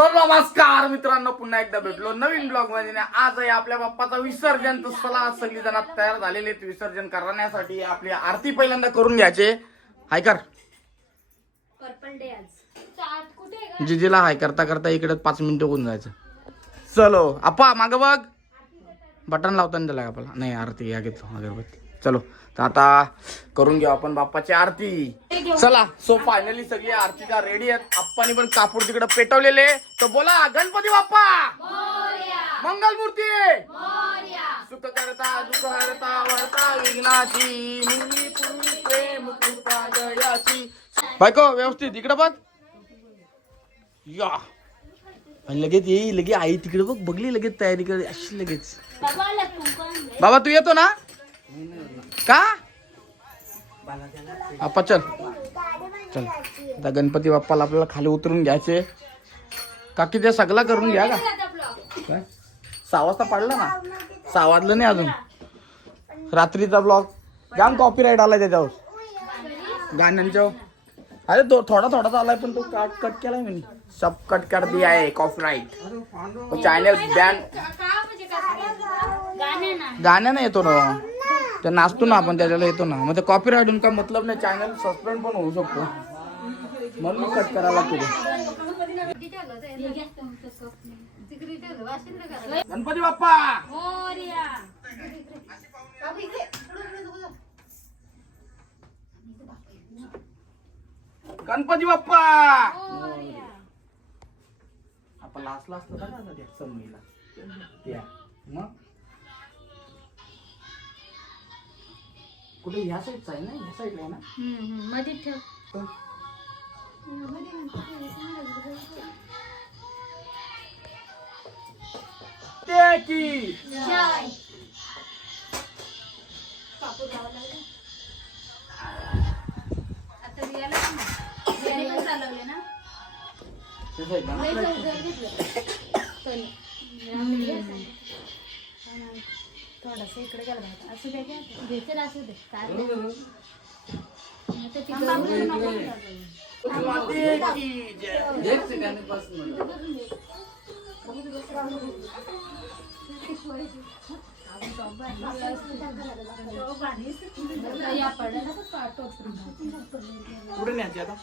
तर नमस्कार मित्रांनो पुन्हा एकदा भेटलो नवीन ब्लॉगमध्ये. आणि आज आहे आपल्या बाप्पाचा विसर्जन तर चला सगळी जण तयार झालेले विसर्जन करण्यासाठी आपली आरती पहिल्यांदा करून घ्यायचे. हाय कर. जिजीला हाय करता करता इकडे पाच मिनिटं होऊन जायचं. चलो आप्पा माग बघ. बटन लावताना त्याला आपल्याला नाही आरती या घेतो अगरबत्ती. चलो तर आता करून घेऊ आपण बाप्पाची आरती. चला सो फायनली सगळी आरतीला रेडी आहेत. आप्पानी पण कापूर तिकडे पेटवलेले. तर बोला गणपती बाप्पा! मंगल मूर्ती सुख करता दुःख हरता वरता विघ्नाची पूर्वी प्रेम कृपा बायको व्यवस्थित. इकडे बघ. या. आणि लगेच येई लगे आई तिकडे बघ. बघली लगेच तयारी कर. अशी लगेच. बाबा तू येतो ना? का? आपा चल. चल. आता गणपती बाप्पाला आपल्याला खाली उतरून घ्यायचे. काकी ते सगळा करून घ्या का? काय? सहा वाजता पाडला ना? सहा वाजलं नाही अजून. रात्रीचा ब्लॉग. जाम कॉपीराईट आलाय त्याच्यावर. गाण्यांच्या अरे तो थोडा थोडाच आलाय पण तो कट कट केलाय मी. सब कट कर दिया है कॉपीराइट चॅनल बॅन का म्हणजे काय गाणे ना गाण्यानं येतो ना. ते नाचतो ना आपण त्याच्याला येतो ना. मग ते कॉपीराईट का मतलब नाही चॅनल सस्पेंड पण होऊ शकतो. म्हणून कट करायला लागतो गणपती बाप्पा! गणपती बाप्पा! आपण लास्ट लास्ट होता कुठे? ह्या साईडचा आहे ना? ह्या साईडला आहे ना? मध्ये ठेव. पण ते की? जय. आता रियाला पण आहे. रियाला पण चालवले ना? त्या साईडला ना? लय जवळ घेतलं. थोडंसं इकडे गेलं पाहिजे. असू दे काय? घेचेल असू दे. काय नाही. ती कुठे न्यायची आता?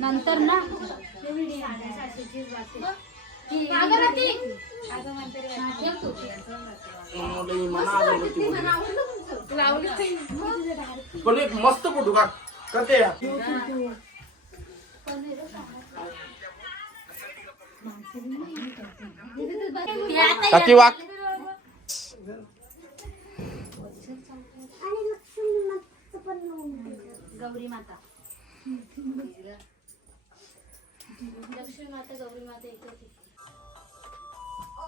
नंतर ना. ही. पण एक मस्त फोटो काढ. करते या. काकी वाक. गौरी माता. लक्ष्मी माता गौरी माता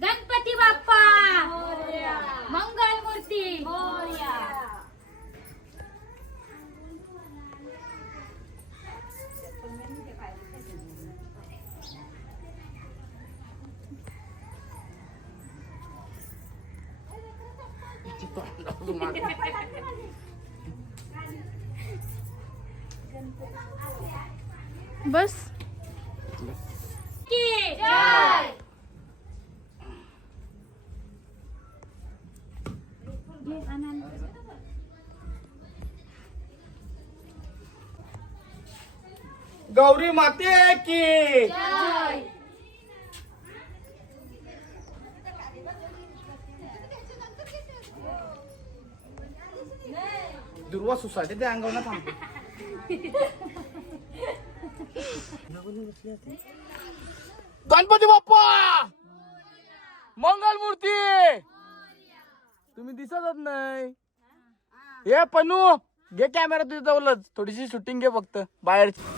गणपती बाप्पा मंगल मूर्ती बस गौरी माते की दुर्वा सोसायटी ते अंगावर थांबते गणपती बाप्पा! मंगल मूर्ती! तुम्ही दिसतच नाही. हे पनू घे कॅमेरा तुझ्या जवळच. थोडीशी शूटिंग घे फक्त बाहेरची.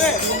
Hey!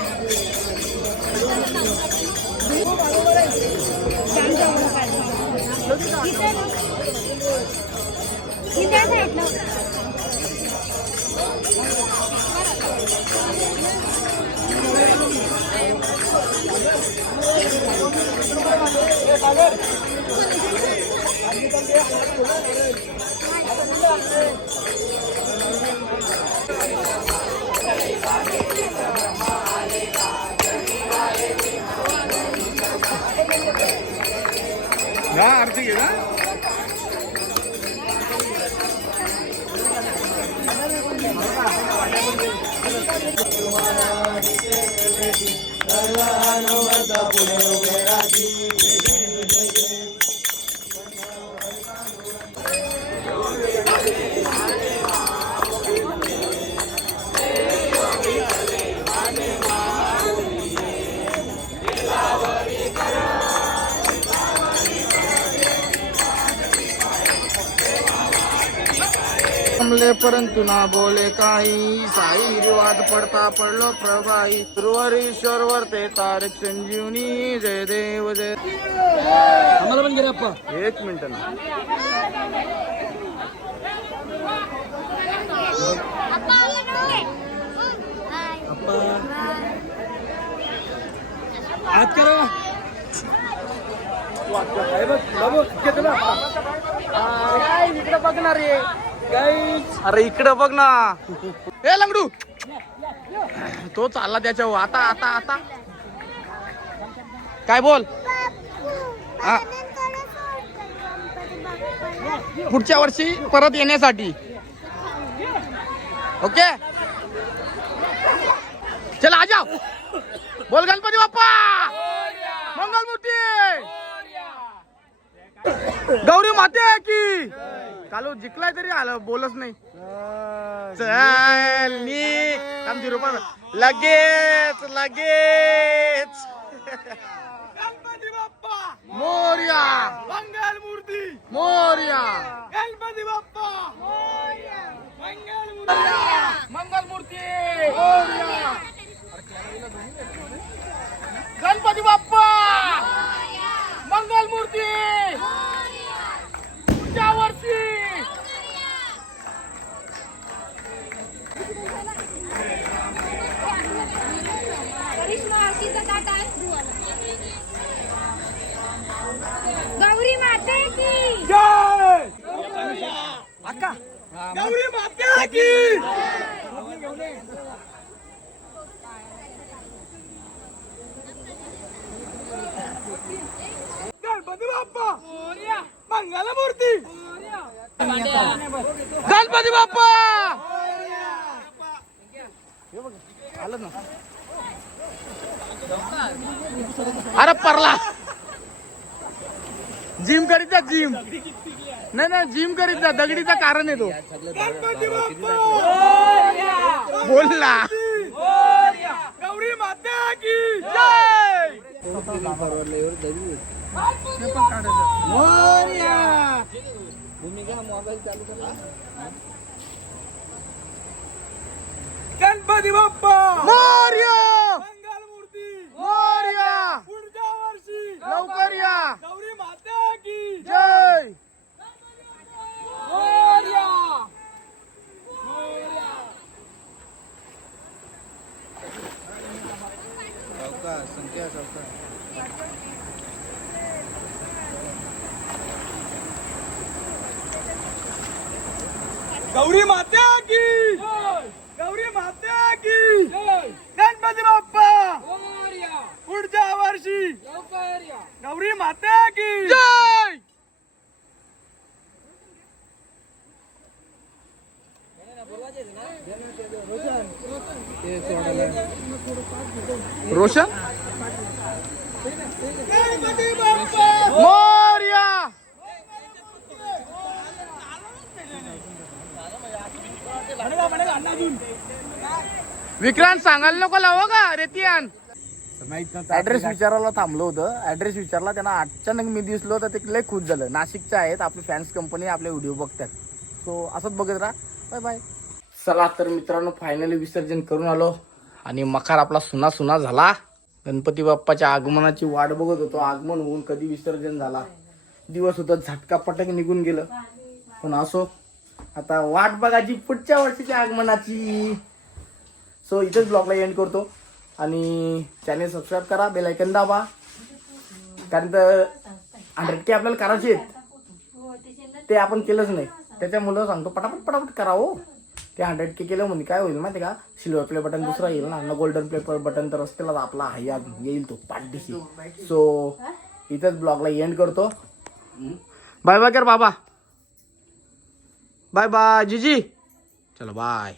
आरती घे ना. जमले परंतु ना बोले काही. साई रिवाज पडता पडलो प्रभाई. ईश्वर वरते तारक संजीवनी. जय देव जय आम्हाला पण गेले अप्पा एक मिनिट ना. हात करा. बघ, बघ. इकडे बघणार रे अरे इकडे बघ ना. ए लंगडू. तो चालला त्याच्यावर. आता आता आता. काय बोल? हा. पुढच्या वर्षी परत येण्यासाठी. ओके? चला आ जाओ. बोल गणपती बाप्पा. मंगलमूर्ती. गौरी माते की? कालू जिंकलाय तरी आलं बोलच नाही. चल नी आमची रुपा लगेच लगेच. मोर्या. मंगल मूर्ती. मोर्या. गणपती बाप्पा. मंगल मूर्ती मंगल मूर्ती गणपती बाप्पा मंगल मूर्ती पुढच्या वर्षी गौरी माते की। जय अक्का गौरी माता की। गणपती बाप्पा। मंगल मूर्ती गणपती बाप्पा। आलं ना अरे परला। जिम करीत जा जिम. नाही नाही जिम करीत जा. दगडीचा कारण आहे तो. गणपती बाप्पा बोल ना गौरी माता की जय गणपती बाप्पा! मोर्या! नवरी माता की। जय! रोशन? मोर्या! विक्रांत सांगायला नको लावा का रेतियान ऍड्रेस विचारायला थांबलो होतं. ऍड्रेस विचारला त्यांना अचानक मी दिसलो तर ते लय खुश झालं. नाशिकचे आहेत आपली फॅन्स कंपनी आपले व्हिडिओ बघतात. सो असंच बघत राहा. बाय बाय चला तर मित्रांनो फायनली विसर्जन करून आलो. आणि मखार आपला सुना सुना झाला. गणपती बाप्पाच्या आगमनाची वाट बघत होतो. आगमन होऊन कधी विसर्जन झाला? दिवस होता झटका पटक निघून गेलं. पण असो आता वाट बघायची पुढच्या वर्षीच्या आगमनाची. सो इथेच ब्लॉगला एंड करतो. आणि चॅनेल सबस्क्राईब करा बेल आयकन दाबा. कारण तर हंड्रेड के आपल्याला करायचे आहेत. ते आपण केलंच नाही. त्याच्यामुळं सांगतो पटापट पटापट करा हो. ते हंड्रेड के केलं म्हणजे काय होईल माहिती का? सिल्वर प्ले बटन दुसरा येईल ना. गोल्डन प्ले बटन तर असतेला आपला हाय येईल तो पाठीशी. सो इथंच ब्लॉगला एंड करतो. बाय बाय कर बाबा. बाय बाय जीजी. चलो बाय.